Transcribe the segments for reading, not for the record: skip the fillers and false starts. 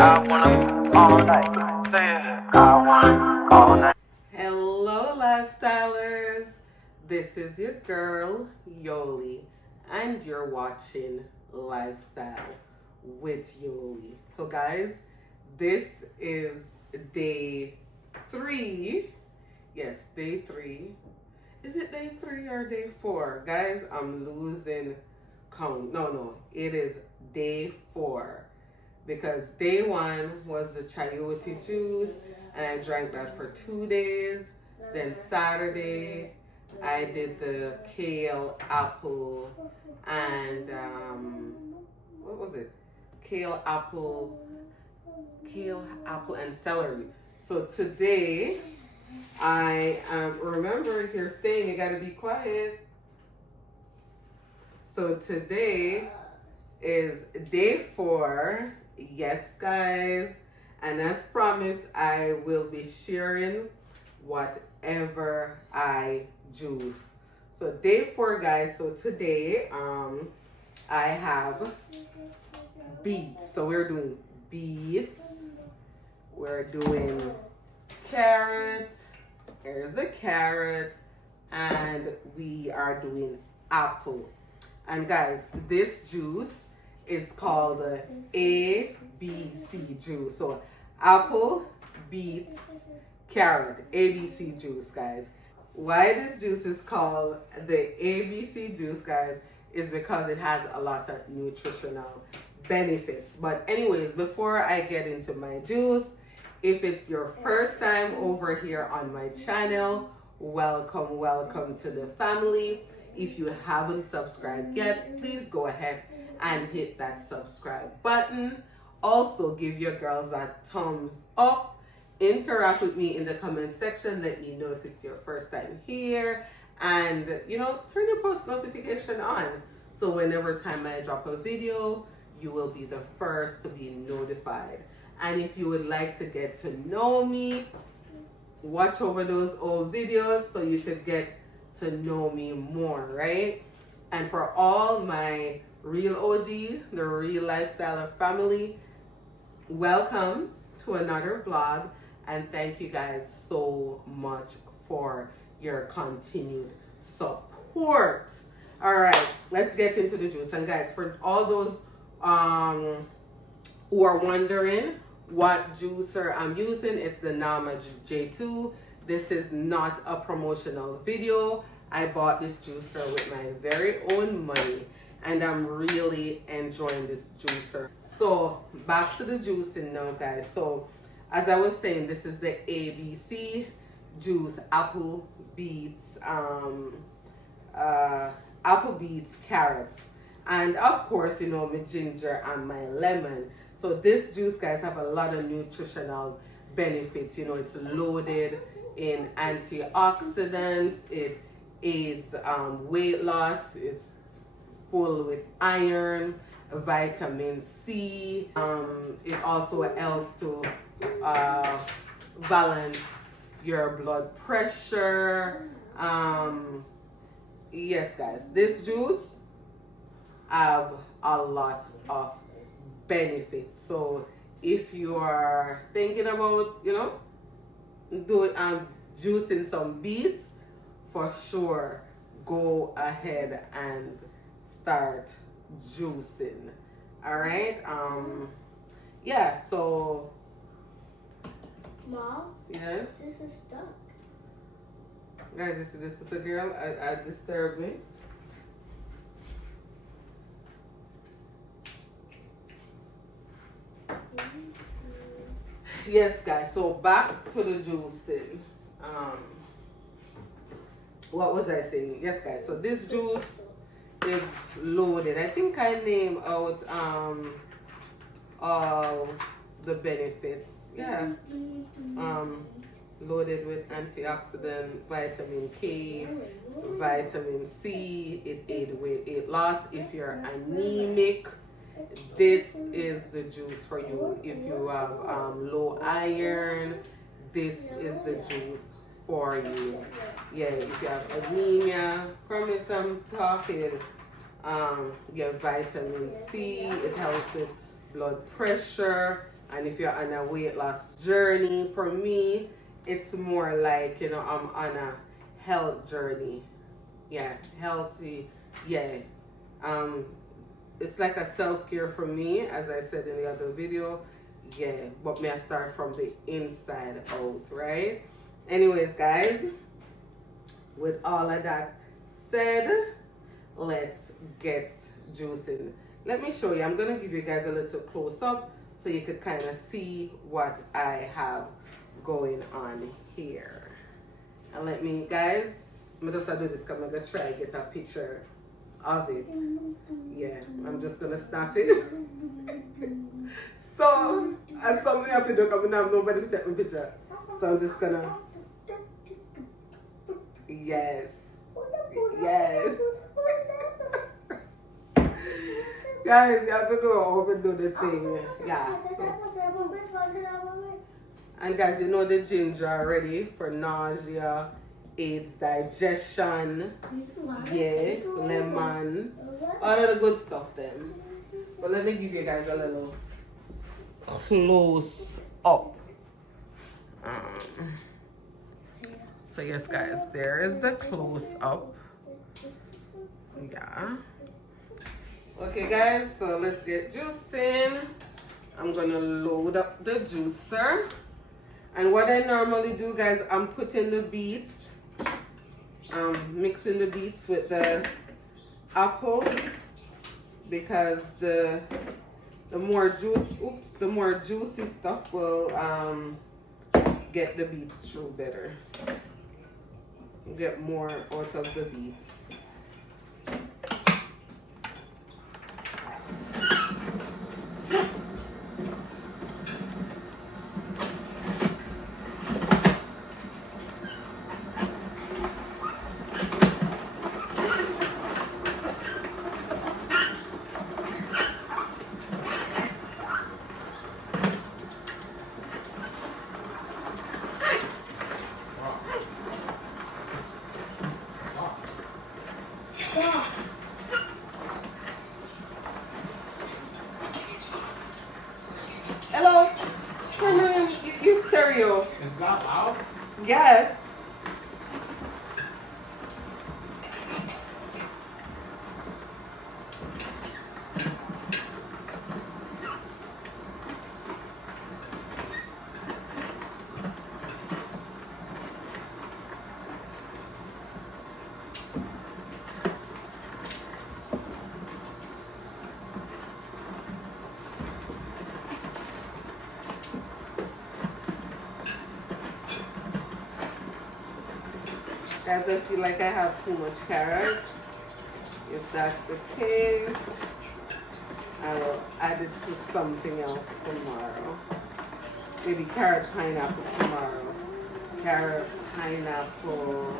I wanna all night. Say it. I wanna all night. Hello, lifestylers. This is your girl, Yoli, and you're watching Lifestyle with Yoli. So, guys, this is day 3. Yes, day 3. Is it day 3 or day 4? Guys, I'm losing count. No, it is day 4. Because day 1 was the chayote juice, and I drank that for 2 days. Then Saturday, I did the kale, apple, and what was it? Kale, apple, and celery. So today, I remember, if you're staying, you gotta be quiet. So today is day 4. Yes, guys. And as promised, I will be sharing whatever I juice. So day 4, guys. So today, I have beets. So we're doing beets. We're doing carrot. Here's the carrot. And we are doing apple. And guys, this juice is called the ABC juice. So apple, beets, carrot, ABC juice, guys. Why this juice is called the ABC juice, guys, is because it has a lot of nutritional benefits. But anyways, before I get into my juice, if it's your first time over here on my channel, welcome to the family. If you haven't subscribed yet, please go ahead and hit that subscribe button. Also, give your girls a thumbs up. Interact with me in the comment section. Let me know if it's your first time here. And, turn your post notification on. So whenever time I drop a video, you will be the first to be notified. And if you would like to get to know me, watch over those old videos so you could get to know me more, right? And for all my real OG, the Real Lifestyler family, welcome to another vlog, and thank you guys so much for your continued support. All right, let's get into the juice. And guys, for all those who are wondering what juicer I'm using, it's the Nama J2. This is not a promotional video. I bought this juicer with my very own money, and I'm really enjoying this juicer. So back to the juicing now, guys. So as I was saying, this is the ABC juice: apple, beets, carrots, and of course, my ginger and my lemon. So this juice, guys, have a lot of nutritional benefits. It's loaded in antioxidants. It aids weight loss. It's full with iron, vitamin C. It also helps to balance your blood pressure. Yes, guys, this juice have a lot of benefits. So if you are thinking about, juicing some beets, for sure, go ahead and start juicing. All right. Yeah. So. Mom. Yes. This is stuck. Guys, this little girl. I disturbed me. Yes, guys. So back to the juicing. What was I saying? Yes, guys. So this juice is loaded. I think I named out all the benefits. Yeah. Loaded with antioxidant, vitamin K, vitamin C. It aids weight loss. If you're anemic, this is the juice for you. If you have low iron, this is the juice for you. Yeah, if you have anemia, promise I'm talking. You have vitamin C. It helps with blood pressure. And if you're on a weight loss journey, for me, it's more like, you know, I'm on a health journey. Yeah, healthy. Yeah. It's like a self-care for me, as I said in the other video. Yeah, but may I start from the inside out, right? Anyways, guys, with all of that said, let's get juicing. Let me show you. I'm going to give you guys a little close-up so you could kind of see what I have going on here. And let me, guys, I'm just going to do this because I'm going to try to get a picture of it. Yeah, I'm just going to snap it. So, as something I have to do, because I don't have nobody to take my picture. So I'm just going to, yes. Yes. Guys, you have to know how to do the thing. Yeah. So. And guys, you know the ginger already for nausea, aids digestion. Yeah, lemon. All of the good stuff then. But let me give you guys a little close up. So yes, guys, there is the close up. Yeah. Okay, guys, so let's get juicing. I'm gonna load up the juicer. And what I normally do, guys, I'm putting the beets, mixing the beets with the apple, because the more juicy stuff will get the beets through better. Get more out of the beets. Hello? Turn on your stereo. Is that loud? Yes. Guys, I feel like I have too much carrot. If that's the case, I will add it to something else tomorrow. Maybe carrot pineapple tomorrow. Carrot pineapple.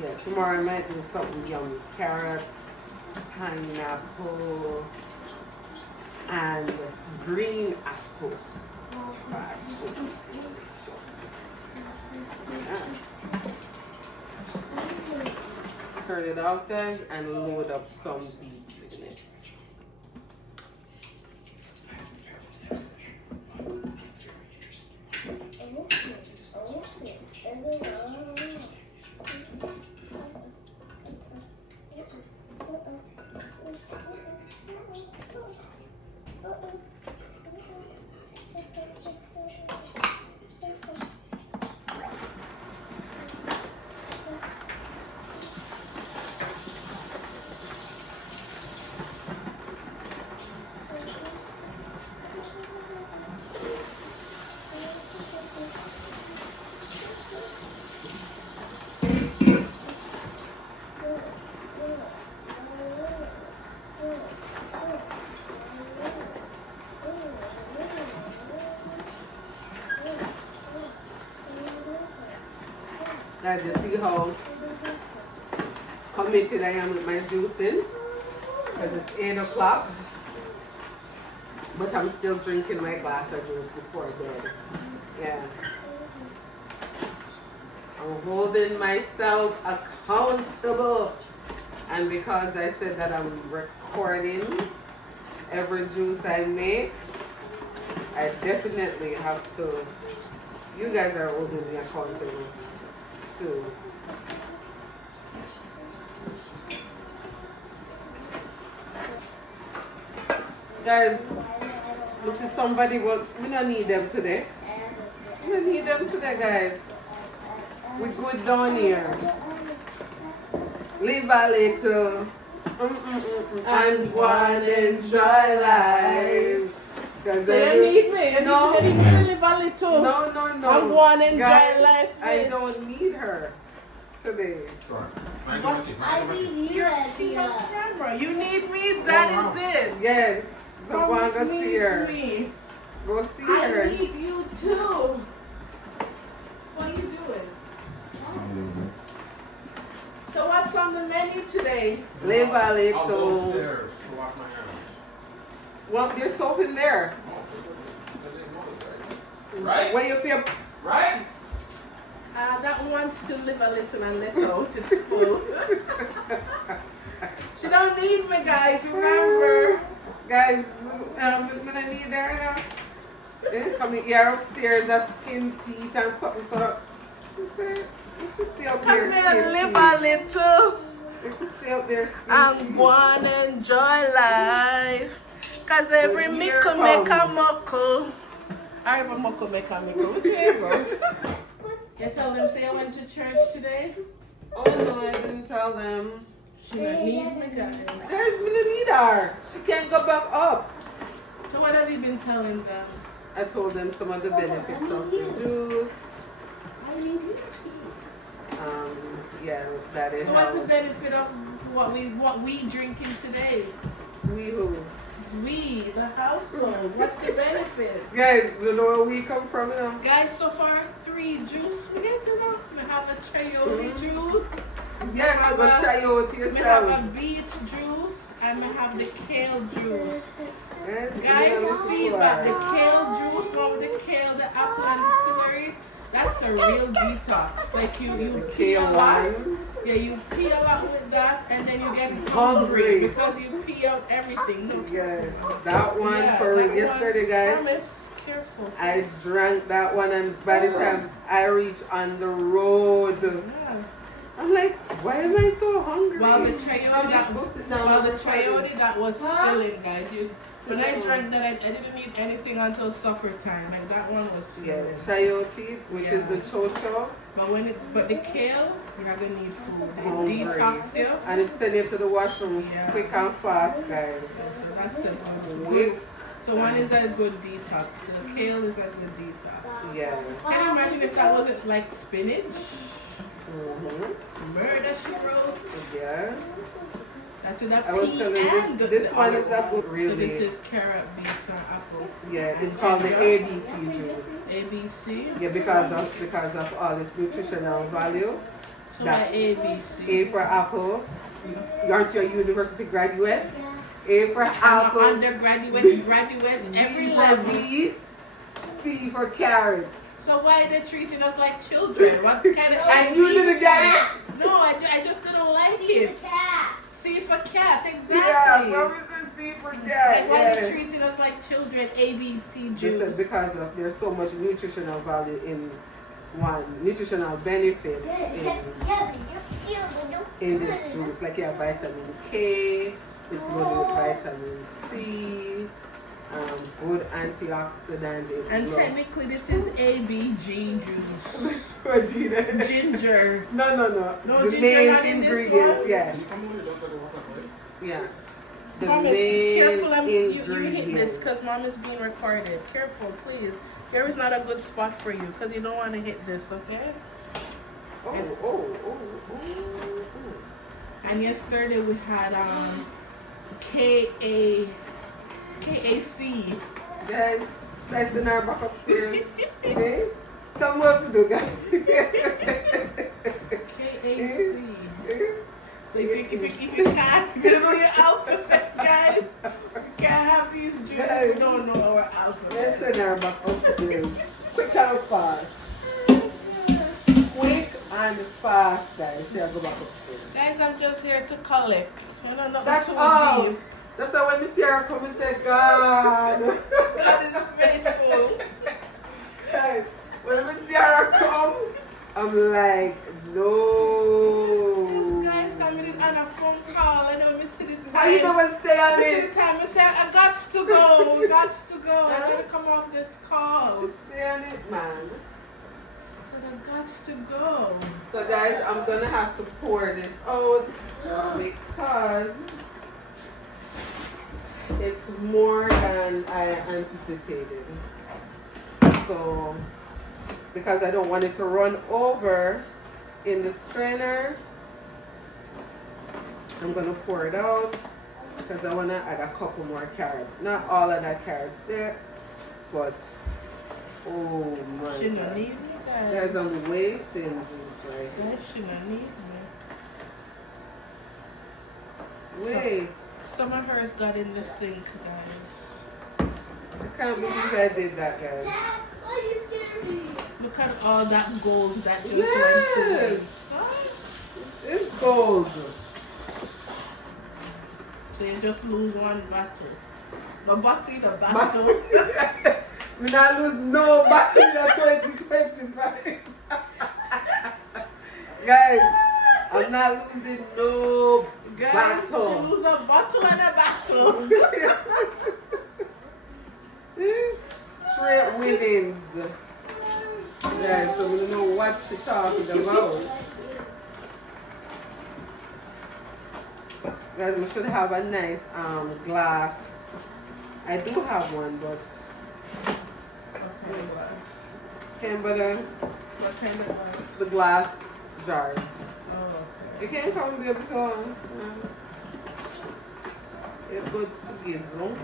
Yeah, tomorrow I might do something yummy. Carrot, pineapple, and green apple. Yeah. Turn it off, guys, and load up some beets in it. Guys, you see how committed I am with my juicing? Because it's 8 o'clock. But I'm still drinking my glass of juice before bed. Yeah. I'm holding myself accountable. And because I said that I'm recording every juice I make, I definitely have to. You guys are holding me accountable too. Guys, this is somebody, but we don't need them today. We don't need them today, guys. We're good down here. Live a little. And one enjoy life. So you need me? No. You need me to live a little? No. I'm going to enjoy Guys, life. I don't need her today. Sorry. I need you She's on here. camera. You need me? That is it. Yes. So go and Promise go see her. me. Go see I her. need you too. What are you doing? So what's on the menu today? Live a I'll go little. upstairs to wash my hands. Well, there's soap in there. Right? When you feel. Right? That wants to live a little and let out. It's full. She don't need me, guys. Remember. Guys, when I need her now. Come here upstairs, a skin teeth and something. So, you should stay up there. Come here, live a little. You should stay up there. I'm going to enjoy life. Cause every But here mickle make a comes. muckle. Every muckle make a mickle. Which way go? You tell them, say I went to church today. Oh no, I didn't tell them. She don't need me, guys. Guys, we don't need her. She can't go back up. So what have you been telling them? I told them some of the benefits of the juice. I need you. Yeah, that it So what's the helps. benefit of what we drinking today? We who? We, the household. What's the benefit? Guys, you know where we come from now? Guys, so far 3 juice. We get to know. We have a chayote juice. Yes, have but a- try out We have a yourself. beets juice and we have the kale juice. Guys, Guys, feedback. The kale juice, the one with the kale, the apple, and the celery. That's a real detox. Like you The pee a kale lot. one. Yeah, you pee a lot with that, and then you get Hungry. hungry because you pee out everything. Yes, that one Yeah, for that yesterday, one. guys. Promise, careful. I drank that one, and by the time I reached on the road, Yeah. I'm like, why am I so hungry? Well, the I'm chayote just supposed to sit down well, the and try to- chayote that was filling, guys. When I down. drank that, I didn't eat anything until supper time. Like that one was Yeah, filling. chayote, which is the chocho, But the kale, you're not gonna need food. It Hungry. detox you. and it send you to the washroom Yeah. quick and fast, guys. So that's a good. Quick. So one is a good detox. The kale is a good detox. Yeah. Can you imagine if that wasn't like spinach? Mm-hmm. Murder she wrote. Yeah. That to that I was pea telling and this the one other is a good, So really. this is carrot, beets, and apple. Yeah, it's called the ABC juice. ABC. Yeah, because of all its nutritional value. So That's what ABC? A for apple. Aren't you a university graduate? A for I'm an apple. undergraduate, graduate, every B for level. beets. C for carrots. So why are they treating us like children? What kind of And you did ABC? again. No, I just didn't like it. Cat. C for cat, Yeah, exactly. what is the C for Like cat? why are they Yeah. treating us like children? ABC Listen, juice. because of there's so much nutritional value in one nutritional benefit in this juice. Like you have vitamin K, it's loaded with vitamin C, good antioxidant. It's And low. technically this is ABG juice. Regina. Ginger. No. No The ginger main not in this ingredients, one? yeah, Can you come over here? Don't try to walk that way. yeah. The Mom is main careful. You hit this ingredients. because mom is being recorded. Careful, please. There is not a good spot for you because you don't want to hit this, okay? Oh. And yesterday we had KAC. Guys, slicing our back upstairs. See? Tell me what to do, guys. KAC. So if you can't, if you don't know your alphabet, guys, you can't have these juices. We don't know our alphabet. Let's send our back upstairs. Quick and fast. Quick and fast, guys. Shall I go back upstairs? Guys, I'm just here to collect. You know, nothing That's too all. deep. That's why when I see her come and say, God. God is faithful. Guys, when I see her come, I'm like, no. This guy's coming on a phone call. I know me see the time. Why you never stay on I see the it? time. I say, I got to go. I got to go. I gotta come off this call. Should stay on it, man. I got to go. So guys, I'm gonna have to pour this out because it's more than I anticipated. So, because I don't want it to run over in the strainer, I'm gonna pour it out because I wanna add a couple more carrots. Not all of that carrots there, but oh my She no God. need me, guys. Guys, I'm wasting juice right here. Guys, she no need me. Waste. Some of hers got in the sink, guys. I can't believe I did that, guys. Dad, why you scared me? Look at all that gold that just Yes. went to waste. It's gold. So you just lose one battle. The battle, the battle. We not lose no battle in 2025. Guys, I'm not losing no Guys, battle. she lose a battle and a battle. Straight winnings. Guys, so we don't know what she's talking about. Guys, we should have a nice glass. I do have one, but Canberra, What kind of glass? the glass jars. Oh, You can't come here because it's good to give them.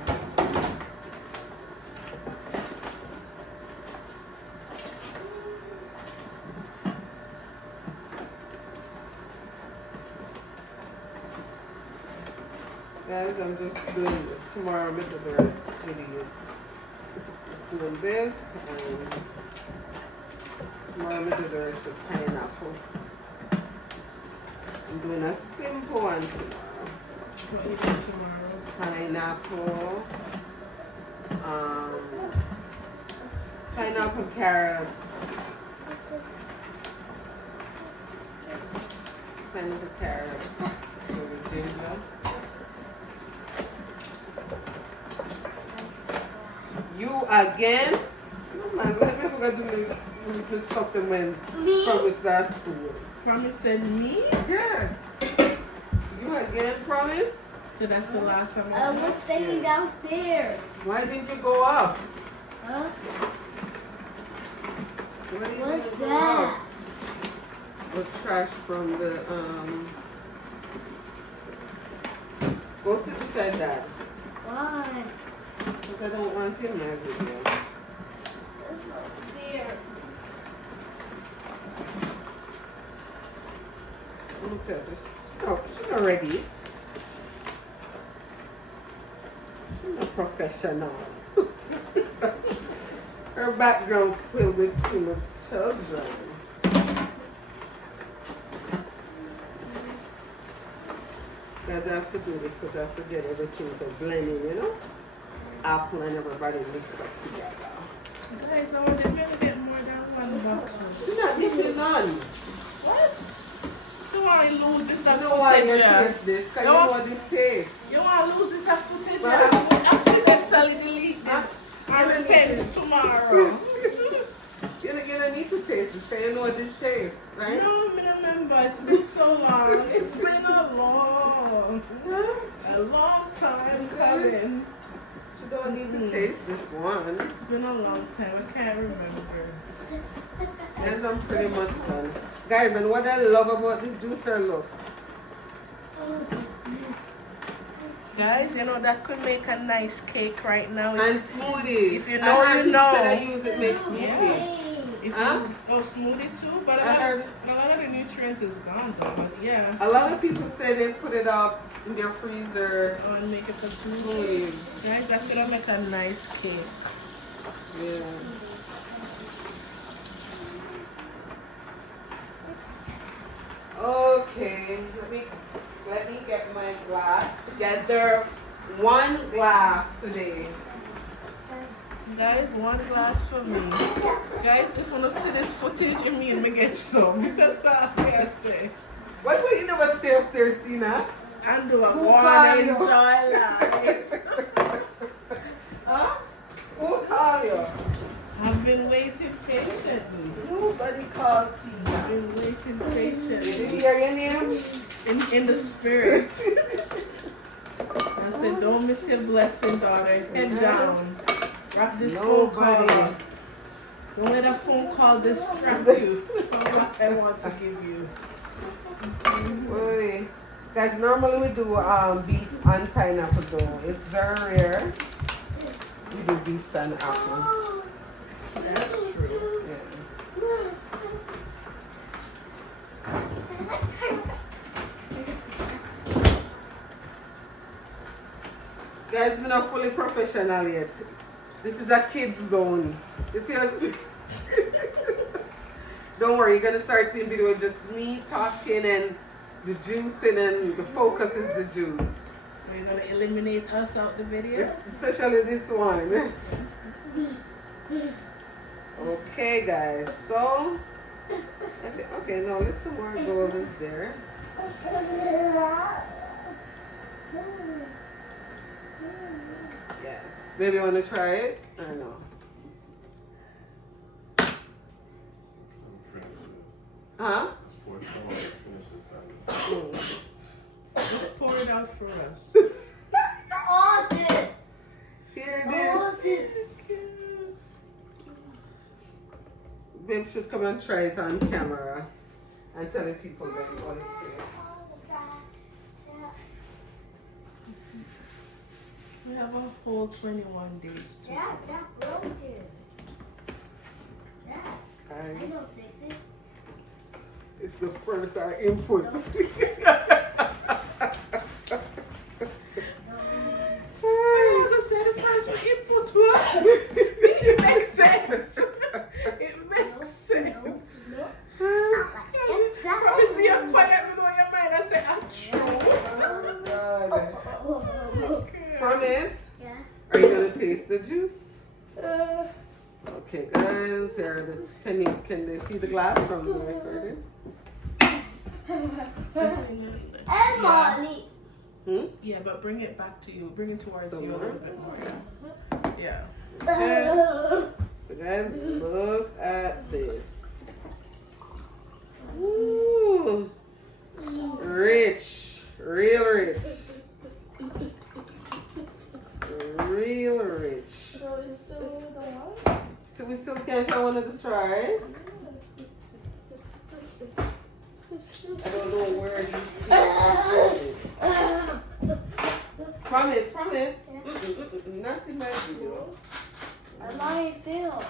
Guys, I'm just doing this. Tomorrow I'm going to do this video. Just doing this and tomorrow I'm going to do the rest of pineapple. I'm doing a simple one tomorrow. What you doing tomorrow? Pineapple, pineapple, carrots, pineapple, carrots, with ginger. You again? No man, let me forget to do something when promise that school. Promise said me? Yeah. You again, promise? So that's the last time I was standing downstairs. Why didn't you go up? Huh? Why didn't What's you go that? up? Was trash from the Go sit beside Dad. Why? Because I don't want him in my video. There's no fear. Who says she's not ready. She's not professional. Her background filled with too much children. Guys, I have to do this because I have to get everything to blend in, you know? Apple and everybody mixed up together. Guys, I want to get more than one bottle. You're not giving none. What? So why lose this I know why you footage? taste this, because you No. know what this tastes. You want to lose this footage? Well, Accidentally delete this and repent tomorrow. You don't need to taste it, so you know what this tastes, right? No, I remember. It's been so long. It's been a long time coming. You don't need to taste this one. It's been a long time. I can't remember. Yes, I'm pretty much done. Guys, and what I love about this juicer, look. Guys, you know that could make a nice cake right now. And smoothie. If you know, I heard you know. Said I use it make smoothie. If Huh? oh, smoothie too? But I heard- a lot of the nutrients is gone though. But yeah. A lot of people say they put it up in their freezer. Oh, and make it a smoothie. Smoothie. Guys, that's gonna make a nice cake. Yeah. Okay, let me get my glass together 1 glass today. Guys, 1 glass for me. Guys, if you want to see this footage, I mean, me get some. Because I can't say. Why do you never stay upstairs, Tina? And do a Who morning call you? joy life. Huh? Who call you? I've been waiting patiently. Nobody called I've Tina. been waiting Did you patiently. hear your name? In the spirit. I said, don't miss your blessing, daughter. Head down. Wrap this phone call Nobody. up. Don't let a phone call distract you from what I want to give you. Wait. Guys, normally we do beets and pineapple though. It's very rare. We do beets and apple. That's true. Yeah. Guys, we're not fully professional yet. This is a kids zone. You see how don't worry, you're gonna start seeing video with just me talking and the juicing, and the focus is the juice. Are you going to eliminate us out the video? Especially this one. Okay, guys. So, okay, no, little more gold is there. Yes. Baby, you want to try it or no? Huh? Just pour it out for us. All this. Here All it is. this. Babe should come and try it on camera and tell the people then what it is. We have a whole 21 days to Dad, go. that broke it. Dad, I Guys, don't fix it. it's the first input. I was say the first input one. It makes sense. It makes sense. No. Let me see you quiet me know your mind. I say, I'm true. God. Okay. Promise? Yeah. Are you gonna taste the juice? Okay, guys. Here are the. Can they see the glass from the recording? And Molly. Yeah, but bring it back to you. Bring it towards Some you a more? little bit more. Yeah. So, guys, look at this. Ooh, rich, real rich, real rich. So it's still the one? So we still can't find one of the try. I don't know where these Promise, promise. Not in my video. I might feel.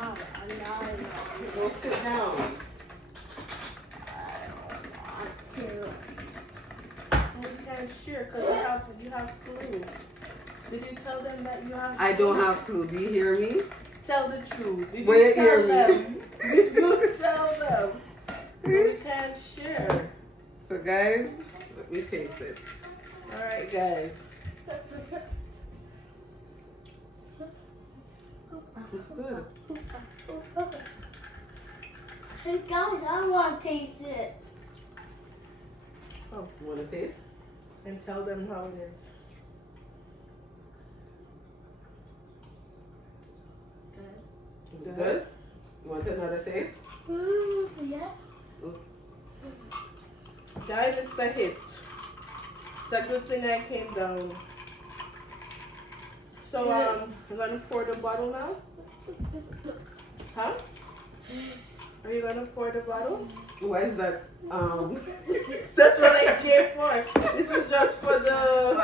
Mom, I'm not. Go sit down. I don't want to. Well, you can't share because you have flu. Did you tell them that you have I don't have flu. Do you hear me? Tell the truth. Did Where you tell hear me? them? Did you tell them? We can't share. So, guys, let me taste it. Alright, guys. It's good. Hey guys, I want to taste it. Oh, you want to taste? And tell them how it is. It's good? You want another taste? Yes. Guys, it's a hit. It's a good thing I came down. So, you're gonna pour the bottle now? Huh? Are you gonna pour the bottle? Why is that? That's what I came for. This is just for the.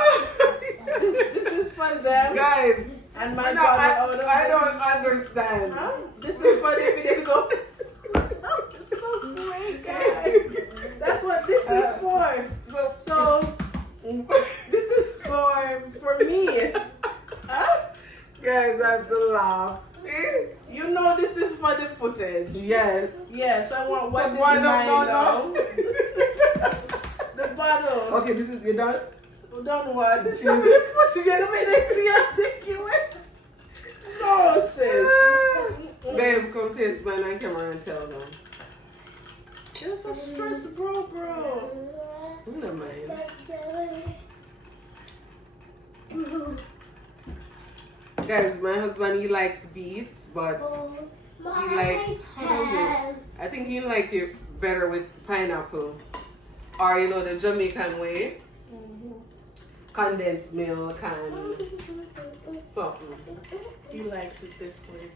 This is for them. Guys, And my no, bottle. I don't understand. Huh? This is for the video to go. It's so great, guys. That's what this is for. So this is for me. Huh? Guys, I have to laugh. You know this is for the footage. Yes. Yes, I want what is Why in no, mine no, now. no. The bottle. Okay, this is your done. Don't what? This show me the footage. You're gonna make them see how take you away. No, sis. Babe, come taste mine on camera and tell them. You're so stressed, bro. Never mind. Guys, my husband, he likes beets, but he likes, I think he like it better with pineapple. Or, you know, the Jamaican way. Condensed milk and something. He likes it this way too.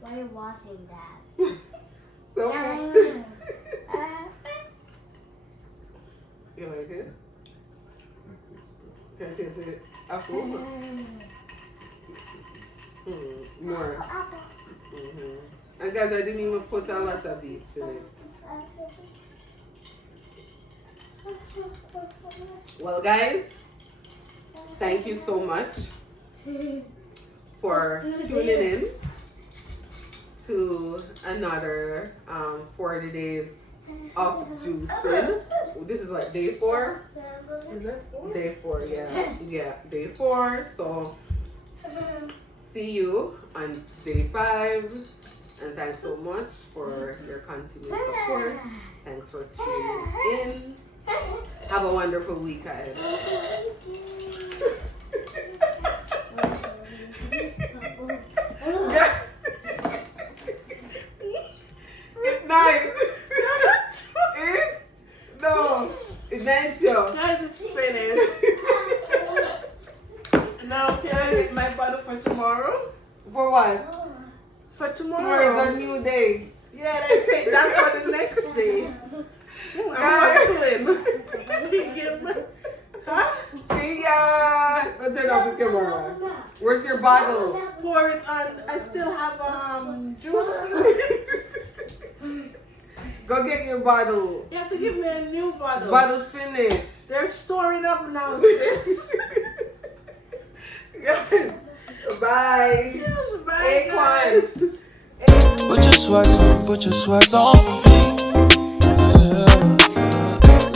Why are you watching that? So, you like it? Can I taste it? Apple? More. And guys, I didn't even put a lot of beets in it. Well, guys, thank you so much for tuning in to another 40 days of juicing. This is what, day 4? Is that 4? Day 4, yeah. Yeah, day 4. So, see you on day 5. And thanks so much for your continued support. Thanks for tuning in. Have a wonderful week ahead. It's nice. No, it's nice, yo. Guys, it's finished. Now, can I get my bottle for tomorrow? For what? For Tomorrow is a new day. Yeah, they take that for the next day. I'm hustling. Huh? See ya. Don't turn off the camera. Where's your bottle? Pour it on. I still have juice. Go get your bottle. You have to give me a new bottle. Bottle's finished. They're storing up now, sis. Bye. Yes, bye, Acorns. guys. Put your sweats on for me. Yeah.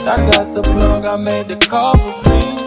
I got the plug, I made the call for me.